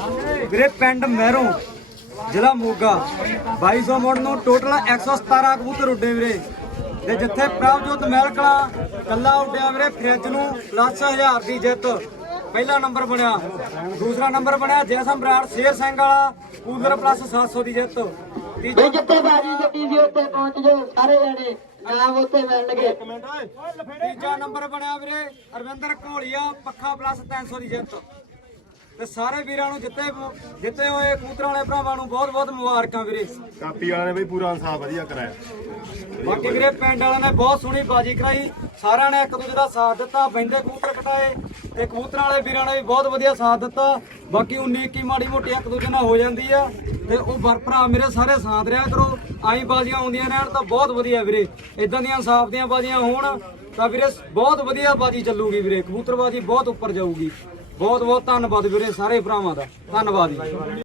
ਵੀਰੇ ਪਿੰਡ ਮਹਿਰੋਂ ਜ਼ਿਲ੍ਹਾ ਮੋਗਾ। 2200 ਮੁੰਡ ਨੂੰ ਟੋਟਲ 117 ਕਬੂਤਰ ਉੱਡੇ ਵੀਰੇ। ਤੇ ਜਿੱਥੇ ਪ੍ਰਭਜੋਤ ਮਹਿਲ ਕਲਾ ਕੱਲਾ ਉੱਡਿਆ ਵੀਰੇ ਫ੍ਰਿਜ ਨੂੰ ਪਲੱਸ 1000 ਦੀ ਜਿੱਤ। ਪਹਿਲਾ ਨੰਬਰ ਬਣਿਆ। ਦੂਸਰਾ ਨੰਬਰ ਬਣਿਆ ਜੈਸਮ ਬਰਾੜ ਸ਼ੇਰ ਸਿੰਘ ਵਾਲਾ ਕੂਲਰ ਪਲੱਸ 700 ਦੀ ਜਿੱਤ। ਤੀਜਾ ਜਿੱਥੇ ਬਾਜੀ ਜੱਟੀ ਜੀ ਉੱਤੇ ਪਹੁੰਚ ਜਾਓ ਸਾਰੇ ਜਣੇ ਨਾਮ ਉੱਤੇ ਮਿਲਣਗੇ। ਤੀਜਾ ਨੰਬਰ ਬਣਿਆ ਵੀਰੇ ਅਰਵਿੰਦਰ ਘੋਲੀਆ ਪੱਖਾ ਪਲੱਸ 300 ਦੀ ਜਿੱਤ। ਤੇ ਸਾਰੇ ਵੀਰਾਂ ਨੂੰ ਜਿੱਤੇ ਜਿੱਤੇ ਹੋਏ ਕਬੂਤਰਾਂ ਵਾਲੇ ਭਰਾਵਾਂ ਨੂੰ ਬਹੁਤ ਬਹੁਤ ਮੁਬਾਰਕਾਂ ਵੀਰੇ। ਕਾਪੀ ਵਾਲੇ ਨੇ ਬਈ ਪੂਰਾ ਇਨਸਾਫ ਵਧੀਆ ਕਰਾਇਆ। ਬਾਕੀ ਵੀਰੇ ਪਿੰਡ ਵਾਲਿਆਂ ਨੇ ਬਹੁਤ ਸੋਹਣੀ ਬਾਜੀ ਕਰਾਈ। ਸਾਰਿਆਂ ਨੇ ਇੱਕ ਦੂਜੇ ਦਾ ਸਾਥ ਦਿੱਤਾ ਬੈਂਦੇ ਕਬੂਤਰ ਕਟਾਏ ਤੇ ਕਬੂਤਰਾਂ ਵਾਲੇ ਵੀਰਾਂ ਨੇ ਵੀ ਬਹੁਤ ਵਧੀਆ ਸਾਥ ਦਿੱਤਾ। ਬਾਕੀ 19 21 ਮਾੜੀ ਮੋਟੀ ਇੱਕ ਦੂਜੇ ਨਾਲ ਹੋ ਜਾਂਦੀ ਆ ਤੇ ਉਹ ਵਰ ਭਰਾ ਮੇਰੇ ਸਾਰੇ ਸਾਥ ਰਿਹਾ ਕਰੋ। ਆਈ ਬਾਜੀਆਂ ਆਉਂਦੀਆਂ ਰਹਿਣ ਤਾਂ ਬਹੁਤ ਵਧੀਆ ਵੀਰੇ। ਇਦਾਂ ਦੀਆਂ ਇਨਸਾਫ ਦੀਆਂ ਬਾਜੀਆਂ ਹੋਣ ਤਾਂ ਵੀਰੇ ਬਹੁਤ ਵਧੀਆ ਬਾਜੀ ਚੱਲੂਗੀ ਵੀਰੇ। ਕਬੂਤਰਬਾਜੀ ਬਹੁਤ ਉੱਪਰ ਜਾਊਗੀ। ਬਹੁਤ ਬਹੁਤ ਧੰਨਵਾਦ ਵੀਰੇ ਸਾਰੇ ਭਰਾਵਾਂ ਦਾ। ਧੰਨਵਾਦ ਜੀ।